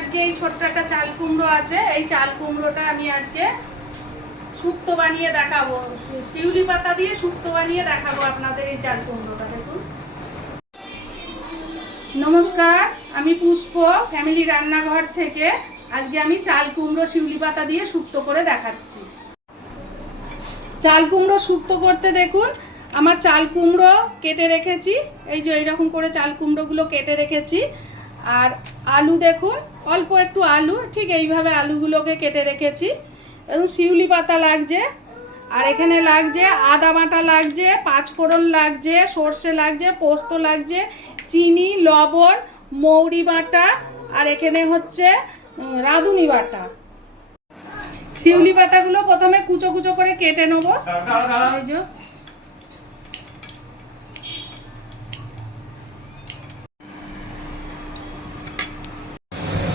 আজকে এই ছোট্ট একটা চাল কুমড়ো আছে, এই চাল কুমড়োটা আমি আজকে শুক্তো বানিয়ে দেখাবো। শিউলি পাতা দিয়ে শুক্তো বানিয়ে দেখাবো আপনাদের এই চাল কুমড়োটা। দেখুন। নমস্কার, আমি পুষ্প ফ্যামিলি রান্নাঘর থেকে আজকে আমি চাল কুমড়ো শিউলি পাতা দিয়ে শুক্তো করে দেখাচ্ছি। চাল কুমড়ো শুক্তো করতে দেখুন আমার চাল কুমড়ো কেটে রেখেছি, এই যে এইরকম করে চাল কুমড়োগুলো কেটে রেখেছি। আর আলু দেখুন, অল্প একটু আলু, ঠিক এইভাবে আলুগুলোকে কেটে রেখেছি। এবং শিউলি পাতা লাগছে, আর এখানে লাগছে আদা বাটা, লাগছে পাঁচফোড়ন, লাগছে সর্ষে, লাগছে পোস্ত, লাগছে চিনি, লবণ, মৌরি বাটা, আর এখানে হচ্ছে রাঁধুনি বাটা। শিউলি পাতাগুলো প্রথমে কুচো কুচো করে কেটে নেবো। এই যে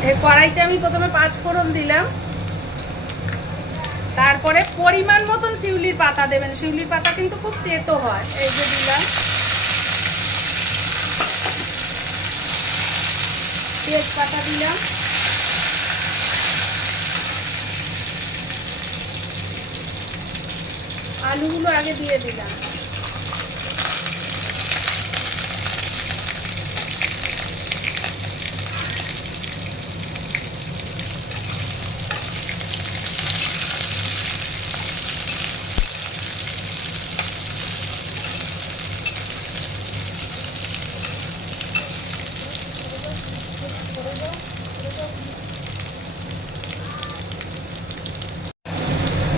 এই কড়াইতে আমি প্রথমে পাঁচফোড়ন দিলাম, তারপরে পরিমাণ মতন শিউলির পাতা দেবেন। শিউলির পাতা কিন্তু খুব তেতো হয়। এই যে দিলাম তেজপাতা, দিলাম আলুগুলো আগে দিয়ে দিলাম।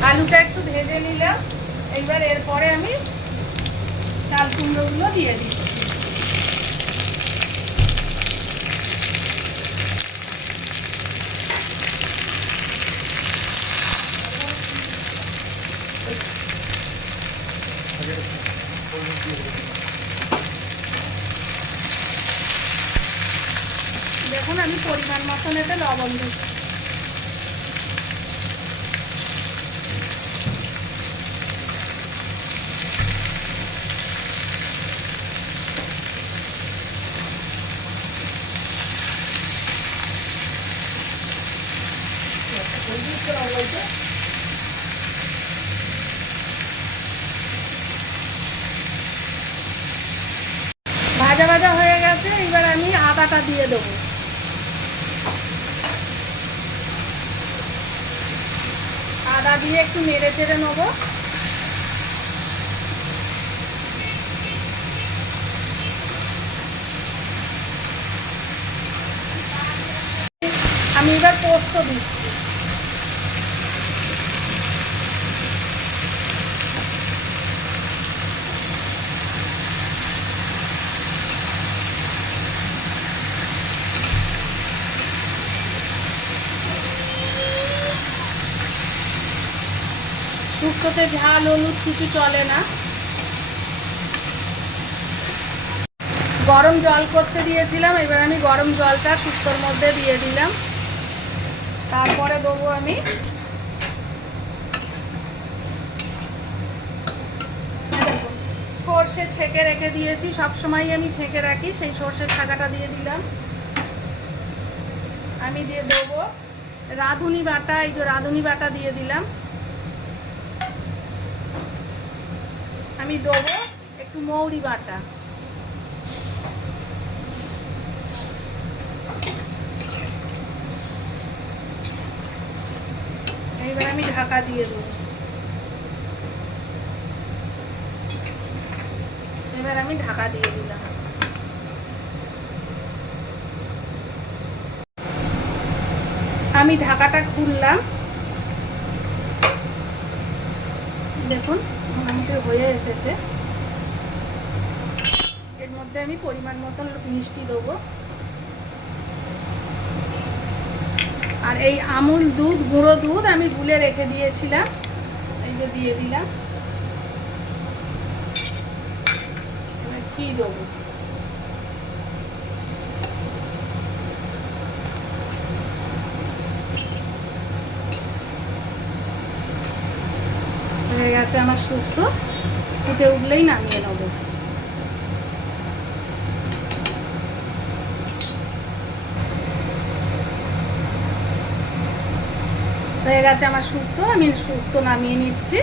আলুটা একটু ভেজে নিলাম। এইবার এরপরে আমি চাল কুমড়োগুলো দিয়ে দিচ্ছি। দেখুন আমি পরিমাণ মতন এতে লবণ দিচ্ছি। ভাজা ভাজা হয়ে গেছে, এবার আমি আদাটা দিয়ে দেবো। আদা দিয়ে একটু নেড়ে চেড়ে নেবো। আমি এবার পোস্ত দিচ্ছি। শুক্তোতে ঝাল হলুদ কিছু চলে না। গরম জল করতে দিয়েছিলাম, এবার আমি গরম জলটা শুক্তোর মধ্যে দিয়ে দিলাম। তারপরে দেবো আমি সর্ষে ছেঁকে রেখে দিয়েছি, সবসময় আমি ছেঁকে রাখি, সেই সর্ষের ছাকাটা দিয়ে দিলাম। আমি দিয়ে দেবো রাঁধুনি বাটা, এই যে রাঁধুনি বাটা দিয়ে দিলাম। আমি দেবো একটু মৌরি বাটা। এইবার আমি ঢাকা দিয়ে দেবো। এবার আমি ঢাকা দিয়ে দিলাম। আমি ঢাকাটা খুললাম, দেখুন মোটামুটি হয়ে এসেছে। এর মধ্যে আমি পরিমাণ মতন মিষ্টি দেবো, আর এই আমুল দুধ, গুঁড়ো দুধ আমি গুলে রেখে দিয়েছিলাম, এই যে দিয়ে দিলাম। কি দেবো, হয়ে গেছে আমার শুক্তো। ফুটে উঠলেই নামিয়ে নেবো। হয়ে গেছে আমার শুক্তো, আমি শুক্তো নামিয়ে নিচ্ছি।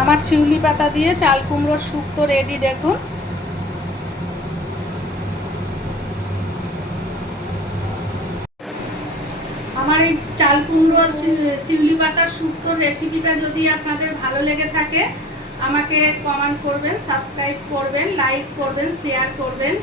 আমার শিউলি পাতা দিয়ে চাল কুমড়োর শুক্তো রেডি। দেখুন, আমার এই চাল কুমড়ো শিউলি পাতার শুক্তোর রেসিপিটা যদি আপনাদের ভালো লেগে থাকে আমাকে কমেন্ট করবেন, সাবস্ক্রাইব করবেন, লাইক করবেন, শেয়ার করবেন।